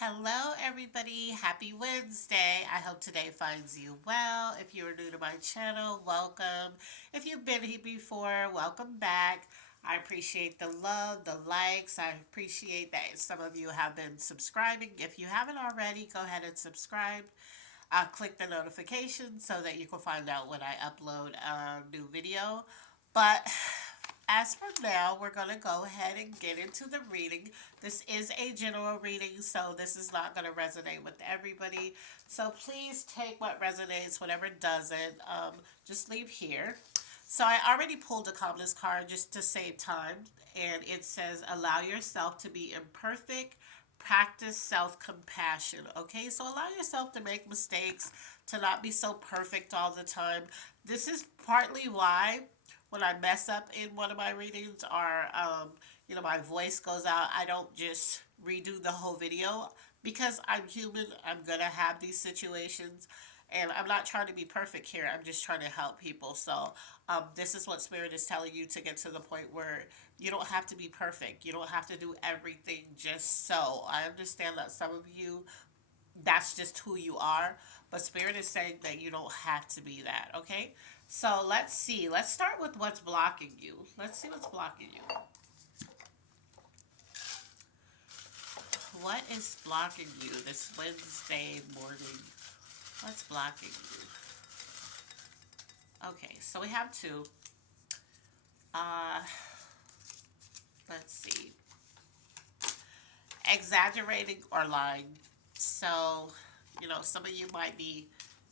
Hello, everybody. Happy Wednesday. I hope today finds you well. If you're new to my channel, welcome. If you've been here before, welcome back. I appreciate the love, the likes. I appreciate that some of you have been subscribing. If you haven't already, go ahead and subscribe. Click the notification so that you can find out when I upload a new video. But as for now, we're going to go ahead and get into the reading. This is a general reading, so this is not going to resonate with everybody. So please take what resonates, whatever doesn't, just leave here. So I already pulled a calmness card just to save time, and it says, allow yourself to be imperfect, practice self-compassion. Okay, so allow yourself to make mistakes, to not be so perfect all the time. This is partly why when I mess up in one of my readings or my voice goes out, I don't just redo the whole video because I'm human. I'm gonna have these situations, and I'm not trying to be perfect here. I'm just trying to help people. So this is what Spirit is telling you, to get to the point where you don't have to be perfect. You don't have to do everything just so. I understand that some of you, that's just who you are. But Spirit is saying that you don't have to be that, okay? So let's see. Let's start with what's blocking you. Let's see what's blocking you. What is blocking you this Wednesday morning? What's blocking you? Okay, so we have two. Uh, let's see. Exaggerating or lying. So, some of you might be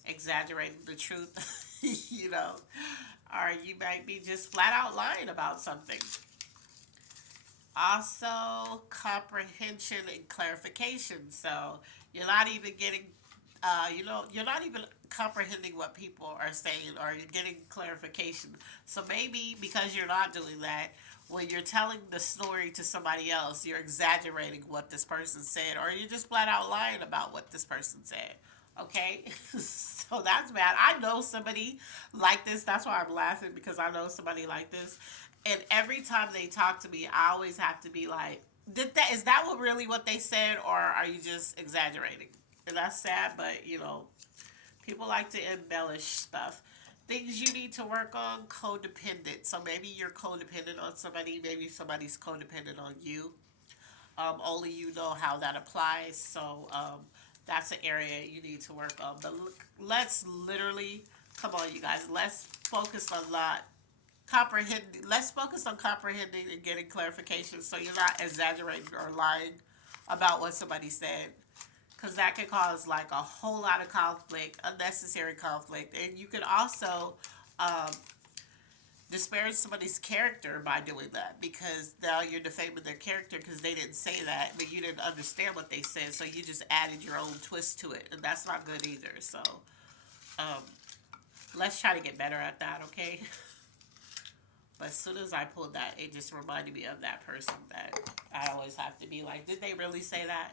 exaggerating the truth, or you might be just flat out lying about something. Also, comprehension and clarification. So, you're not even getting, you're not even comprehending what people are saying, or you're getting clarification. So, maybe because you're not doing that, when you're telling the story to somebody else, you're exaggerating what this person said, or you're just flat out lying about what this person said. Okay, so that's bad. I know somebody like this. That's why I'm laughing, because I know somebody like this. And every time they talk to me, I always have to be like, is that what really what they said, or are you just exaggerating? And that's sad, but people like to embellish stuff. Things you need to work on: codependent. So maybe you're codependent on somebody, maybe somebody's codependent on you. Only you know how that applies. So that's an area you need to work on. But look, let's literally, come on, you guys, let's focus on lot comprehending. Let's focus on comprehending and getting clarification, so you're not exaggerating or lying about what somebody said, because that can cause like a whole lot of conflict, unnecessary conflict. And you can also um, disparage somebody's character by doing that, because now you're defaming their character because they didn't say that, but you didn't understand what they said, so you just added your own twist to it, and that's not good either. So um, let's try to get better at that, okay? But as soon as I pulled that, it just reminded me of that person that I always have to be like, did they really say that?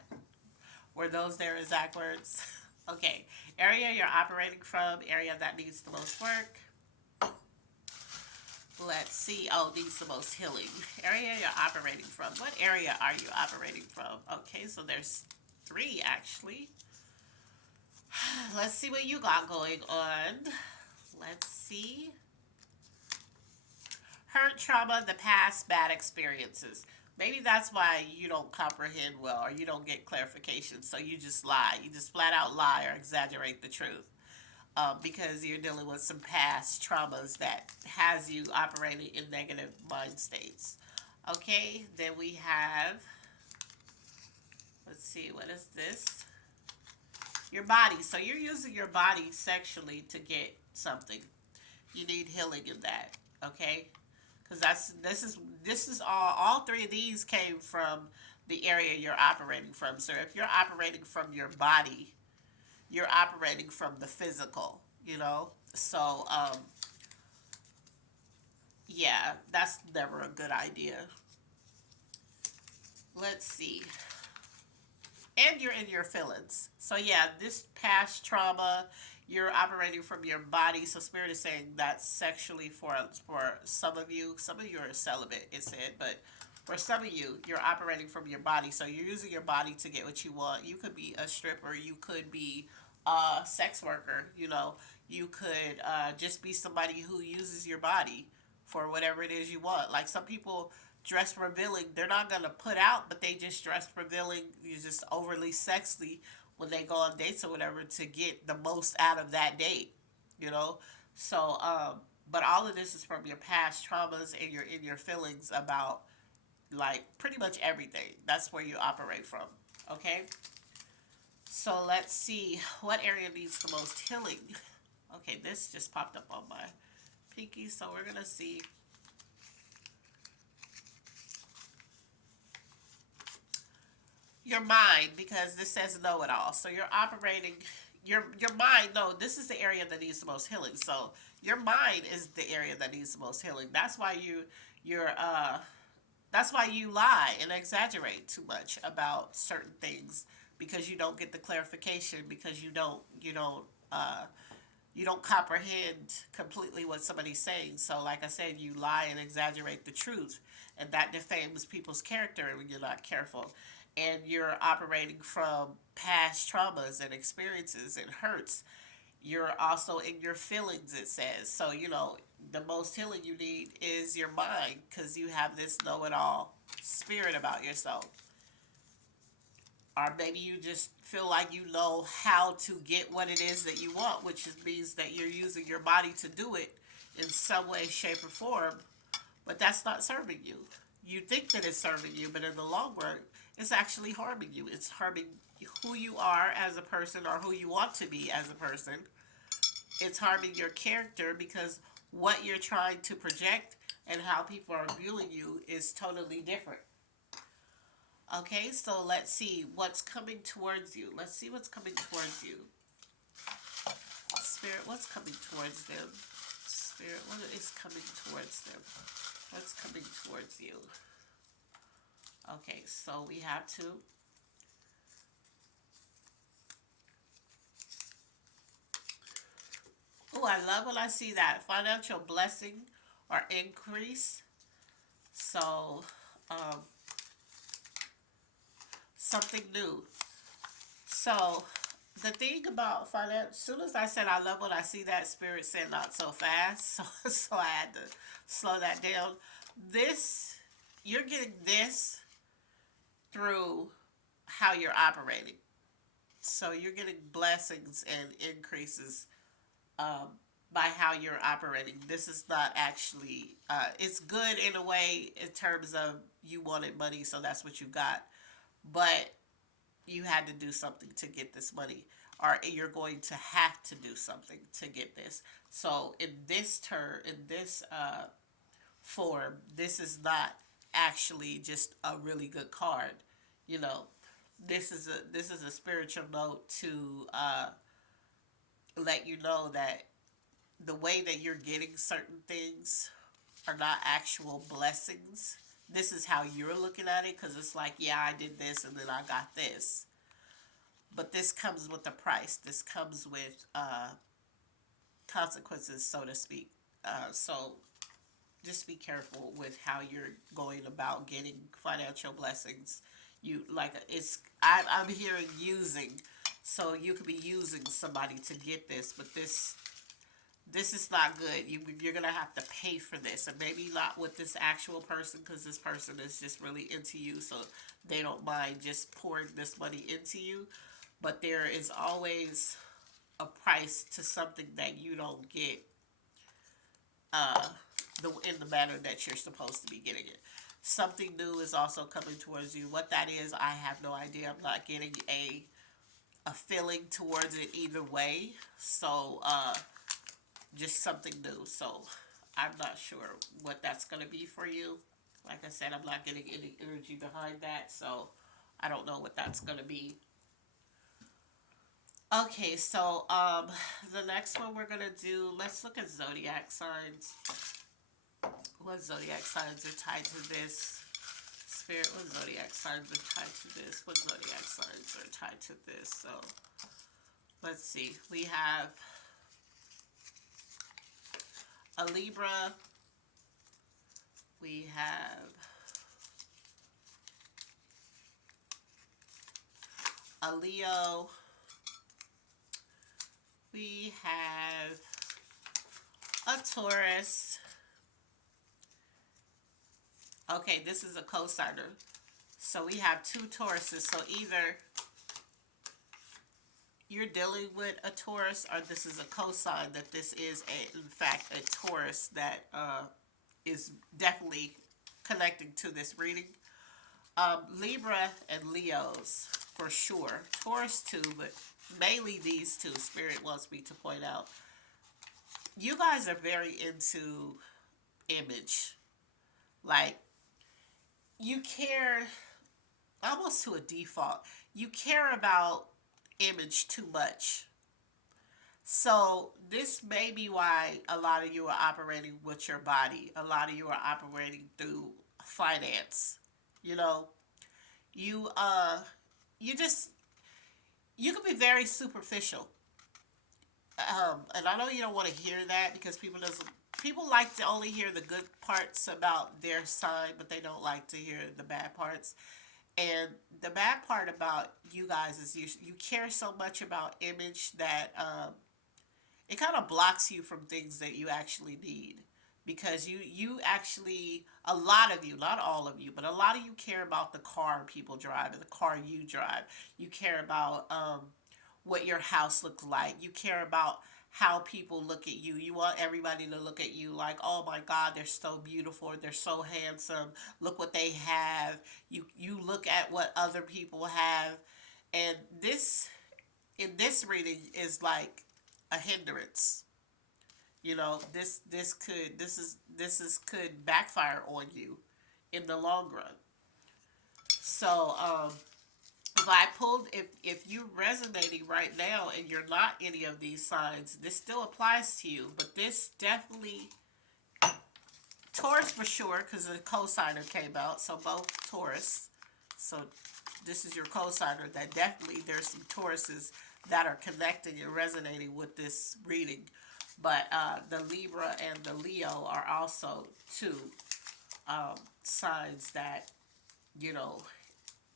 Were those their exact words? Okay, area you're operating from, area that needs the most work. Let's see. Oh, needs the most healing. Area you're operating from. What area are you operating from? Okay, so there's three actually. Let's see what you got going on. Let's see. Hurt, trauma, the past, bad experiences. Maybe that's why you don't comprehend well, or you don't get clarification. So you just lie. You just flat out lie or exaggerate the truth. Because you're dealing with some past traumas that has you operating in negative mind states. Okay, then we have, let's see, what is this? Your body. So you're using your body sexually to get something. You need healing in that. Okay, because this is all three of these came from the area you're operating from. So if you're operating from your body, you're operating from the physical. So yeah, that's never a good idea. Let's see. And you're in your feelings. So yeah, this past trauma, you're operating from your body. So Spirit is saying that sexually for some of you. Some of you are celibate, it said, but For some of you, you're operating from your body, so you're using your body to get what you want. You could be a stripper, you could be a sex worker, you know, you could just be somebody who uses your body for whatever it is you want. Like some people dress revealing, they're not gonna put out, but they just dress revealing, you just overly sexy when they go on dates or whatever to get the most out of that date, you know. So, but all of this is from your past traumas and your in your feelings about like pretty much everything. That's where you operate from. Okay? So let's see what area needs the most healing. Okay, this just popped up on my pinky, so we're gonna see your mind because this says know it all. So you're operating your mind. No, this is the area that needs the most healing. So your mind is the area that needs the most healing. You're that's why you lie and exaggerate too much about certain things because you don't get the clarification because you don't comprehend completely what somebody's saying. So, like I said, you lie and exaggerate the truth, and that defames people's character when you're not careful. And you're operating from past traumas and experiences and hurts. You're also in your feelings, it says. So, you know, the most healing you need is your mind because you have this know it all spirit about yourself. Or maybe you just feel like you know how to get what it is that you want, which means that you're using your body to do it in some way, shape, or form, but that's not serving you. You think that it's serving you, but in the long run, it's actually harming you. It's harming who you are as a person or who you want to be as a person. It's harming your character because what you're trying to project and how people are viewing you is totally different. Okay, so let's see what's coming towards you. Let's see what's coming towards you. Spirit, what's coming towards them? Spirit, what is coming towards them? What's coming towards you? Okay, so we have to. Oh, I love when I see that. Financial blessing or increase. So, um, something new. So, the thing about finance, as soon as I said I love when I see that, Spirit said not so fast. So I had to slow that down. This, you're getting this through how you're operating. So you're getting blessings and increases um, by how you're operating. This is not actually, it's good in a way in terms of you wanted money, so that's what you got. But you had to do something to get this money, or you're going to have to do something to get this. So in this turn, in this form, this is not actually just a really good card. You know, this is a spiritual note to let you know that the way that you're getting certain things are not actual blessings. This is how you're looking at it because it's like, yeah, I did this and then I got this. But this comes with a price. This comes with consequences, so to speak. So just be careful with how you're going about getting financial blessings. You like it's I'm hearing using, so you could be using somebody to get this, but this is not good. You're gonna have to pay for this, and maybe not with this actual person because this person is just really into you, so they don't mind just pouring this money into you. But there is always a price to something that you don't get uh, in the manner that you're supposed to be getting it. Something new is also coming towards you. What that is, I have no idea. I'm not getting a feeling towards it either way. So just something new. So I'm not sure what that's going to be for you. Like I said, I'm not getting any energy behind that. So I don't know what that's going to be. Okay, so the next one we're gonna do, let's look at zodiac signs. What zodiac signs are tied to this? Spirit, what zodiac signs are tied to this? What zodiac signs are tied to this? So let's see. We have a Libra. We have a Leo. We have a Taurus. Okay, this is a cosigner. So we have two Tauruses. So either you're dealing with a Taurus or this is a cosign that this is, in fact, a Taurus that is definitely connecting to this reading. Libra and Leos, for sure. Taurus too, but mainly these two, Spirit wants me to point out. You guys are very into image. Like, you care almost to a default. You care about image too much. So this may be why a lot of you are operating with your body. A lot of you are operating through finance. You know, you you just you can be very superficial. And I know you don't want to hear that because people like to only hear the good parts about their sign, but they don't like to hear the bad parts. And the bad part about you guys is you care so much about image that it kind of blocks you from things that you actually need, because you actually, a lot of you, not all of you, but a lot of you care about the car people drive and the car you drive. You care about what your house looks like. You care about how people look at you. You want everybody to look at you like, oh my God, they're so beautiful, they're so handsome, look what they have. You look at what other people have. And this, in this reading, is like a hindrance. You know, this is could backfire on you in the long run. So if I pulled, if you're resonating right now and you're not any of these signs, this still applies to you. But this definitely, Taurus for sure, because the cosigner came out. So both Taurus. So this is your cosigner. That definitely there's some Tauruses that are connecting and resonating with this reading. But the Libra and the Leo are also two signs that, you know,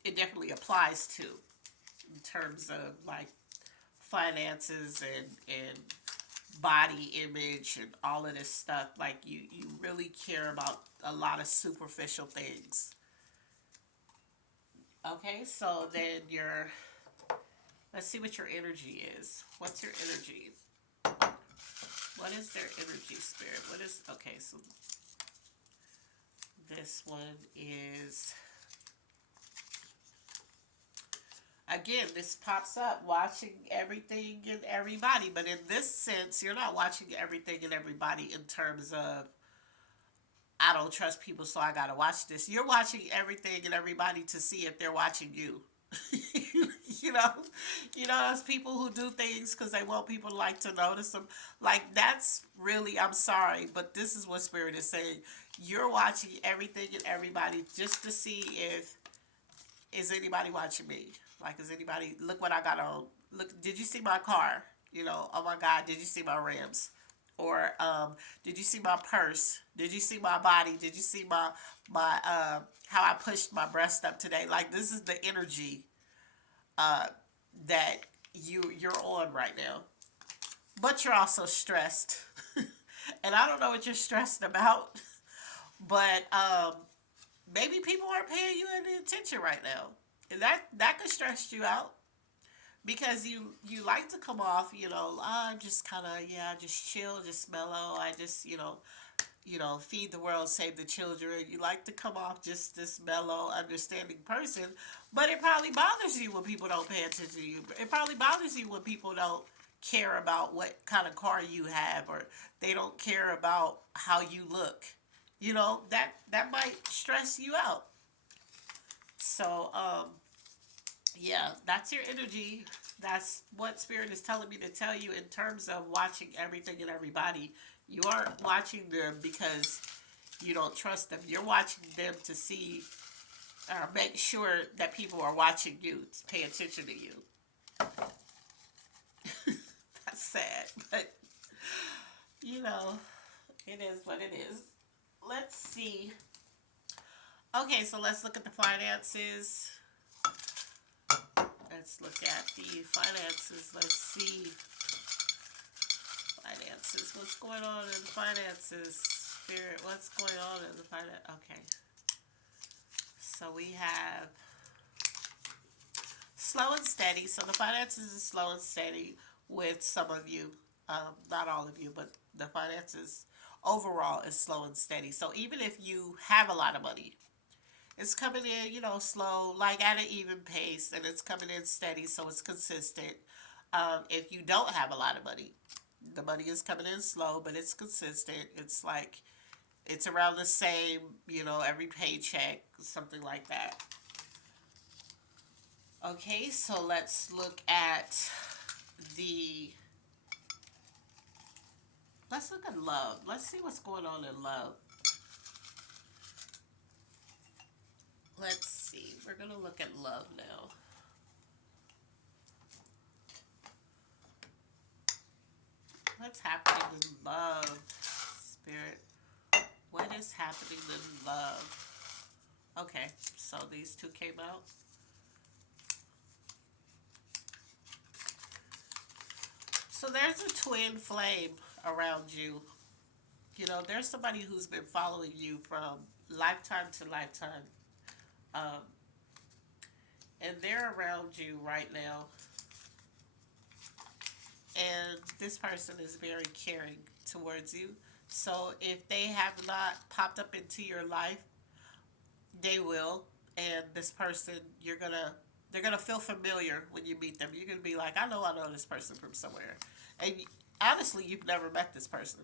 it definitely applies to, in terms of like finances and body image and all of this stuff. Like you really care about a lot of superficial things. Okay, so then let's see what your energy is. What's your energy? What is their energy, Spirit? What is, okay, so this one is, again, this pops up, watching everything and everybody. But in this sense, you're not watching everything and everybody in terms of, I don't trust people, so I gotta watch this. You're watching everything and everybody to see if they're watching you. you know, those people who do things because they want people to like to notice them. Like, that's really, I'm sorry, but this is what Spirit is saying. You're watching everything and everybody just to see if, is anybody watching me? Like, is anybody, look what I got on. Look, did you see my car? You know, oh my God, did you see my rims? Or did you see my purse? Did you see my body? Did you see my how I pushed my breast up today? Like, this is the energy that you're on right now. But you're also stressed. And I don't know what you're stressed about, but maybe people aren't paying you any attention right now. And that could stress you out, because you like to come off, I'm just kind of, yeah, just chill, just mellow. I just, feed the world, save the children. You like to come off just this mellow, understanding person, but it probably bothers you when people don't pay attention to you. It probably bothers you when people don't care about what kind of car you have, or they don't care about how you look. That might stress you out. So, yeah, that's your energy. That's what Spirit is telling me to tell you in terms of watching everything and everybody. You aren't watching them because you don't trust them. You're watching them to see or make sure that people are watching you, to pay attention to you. That's sad, but it is what it is. Let's see. Okay, so let's look at the finances. Let's look at the finances. Let's see. Finances. What's going on in finances? Spirit, what's going on in the finance? Okay. So we have slow and steady. So the finances is slow and steady with some of you. Not all of you, but the finances overall is slow and steady. So even if you have a lot of money, it's coming in, slow, like at an even pace, and it's coming in steady, so it's consistent. If you don't have a lot of money, the money is coming in slow, but it's consistent. It's like it's around the same, every paycheck, something like that. Okay, so let's look at the. Let's look at love. Let's see what's going on in love. Let's see. We're going to look at love now. What's happening in love, Spirit? What is happening in love? Okay, so these two came out. So there's a twin flame around you. There's somebody who's been following you from lifetime to lifetime. Um, and they're around you right now. And this person is very caring towards you. So if they have not popped up into your life, they will. And this person, they're gonna feel familiar when you meet them. You're gonna be like, I know this person from somewhere. And honestly, you've never met this person.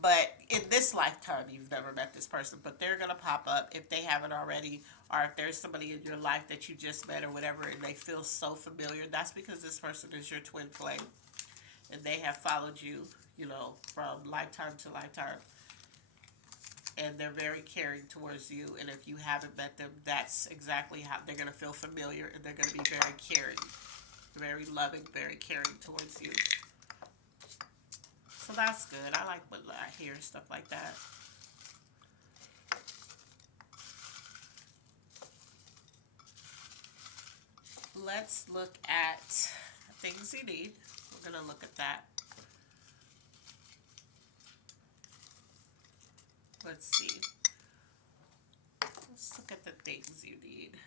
But in this lifetime, you've never met this person. But they're going to pop up if they haven't already, or if there's somebody in your life that you just met or whatever, and they feel so familiar. That's because this person is your twin flame. And they have followed you, from lifetime to lifetime. And they're very caring towards you. And if you haven't met them, that's exactly how they're going to feel familiar. And they're going to be very caring, very loving, very caring towards you. So that's good. I like when I hear stuff like that. Let's look at things you need. We're going to look at that. Let's see. Let's look at the things you need.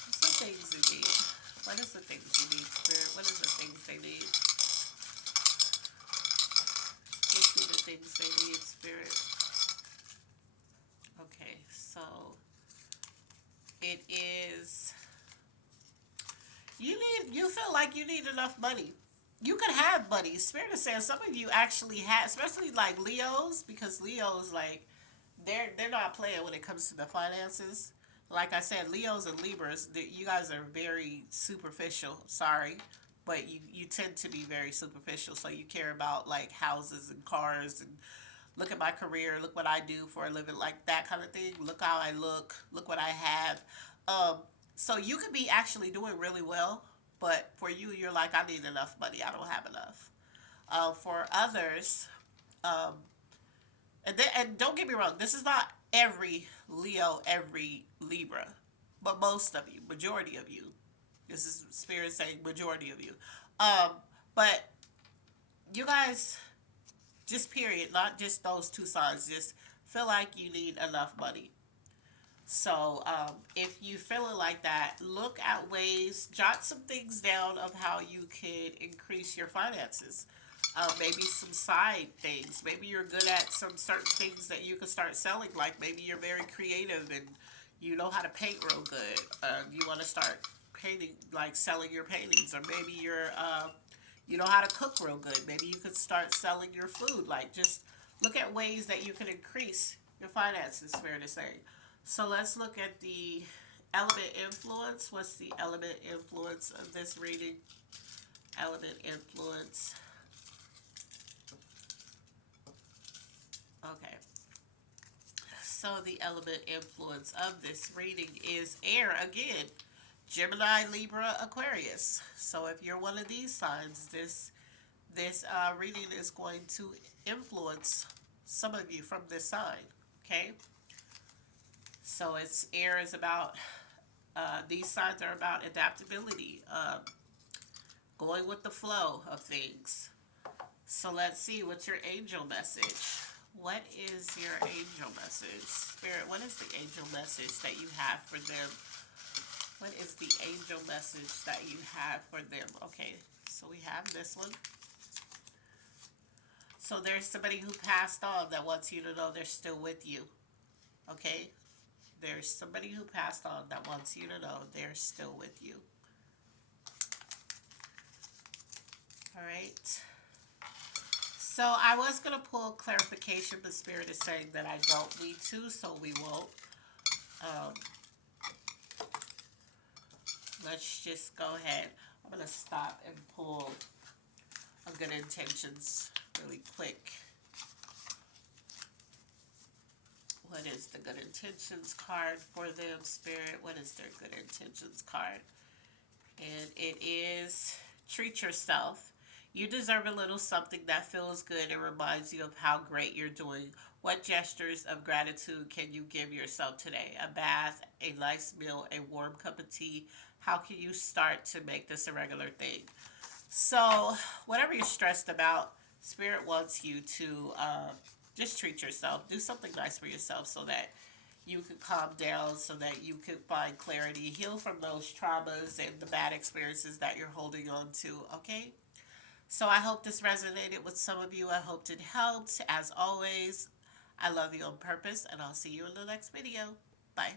What's the things you need? What is the things you need, Spirit? What is the things they need? Give me the things they need, Spirit. Okay, so it is. You feel like you need enough money. You could have money. Spirit is saying some of you actually have, especially like Leos, because Leos they're not playing when it comes to the finances. Like I said, Leos and Libras, you guys are very superficial. Sorry, but you tend to be very superficial. So you care about like houses and cars and look at my career, look what I do for a living, like that kind of thing. Look how I look what I have. So you could be actually doing really well, but for you, you're like, I need enough money. I don't have enough. For others, um, and don't get me wrong, this is not every Leo, every Libra, but most of you, majority of you. This is Spirit saying majority of you. Um, but you guys, just period, not just those two signs, just feel like you need enough money. So if you feeling like that, look at ways, jot some things down of how you could increase your finances. Maybe some side things. Maybe you're good at some certain things that you can start selling. Like maybe you're very creative and you know how to paint real good. You want to start painting, like selling your paintings, or maybe you know how to cook real good. Maybe you could start selling your food. Like just look at ways that you can increase your finances. Fair to say. So let's look at the element influence. What's the element influence of this reading? Element influence. Okay. So the element influence of this reading is air again. Gemini, Libra, Aquarius. So if you're one of these signs, this reading is going to influence some of you from this sign. Okay. So it's air is about, these signs are about adaptability, going with the flow of things. So let's see, what's your angel message? What is your angel message? Spirit, what is the angel message that you have for them? What is the angel message that you have for them? Okay, so we have this one. So there's somebody who passed on that wants you to know they're still with you. Okay? There's somebody who passed on that wants you to know they're still with you. All right. So I was going to pull clarification, but Spirit is saying that I don't need to, so we won't. Um, let's just go ahead. I'm going to stop and pull a good intentions really quick. What is the good intentions card for them, Spirit? What is their good intentions card? And it is treat yourself. You deserve a little something that feels good and reminds you of how great you're doing. What gestures of gratitude can you give yourself today? A bath, a nice meal, a warm cup of tea. How can you start to make this a regular thing? So, whatever you're stressed about, Spirit wants you to just treat yourself. Do something nice for yourself so that you could calm down, so that you could find clarity, heal from those traumas and the bad experiences that you're holding on to, okay? So I hope this resonated with some of you. I hope it helped. As always, I love you on purpose, and I'll see you in the next video. Bye.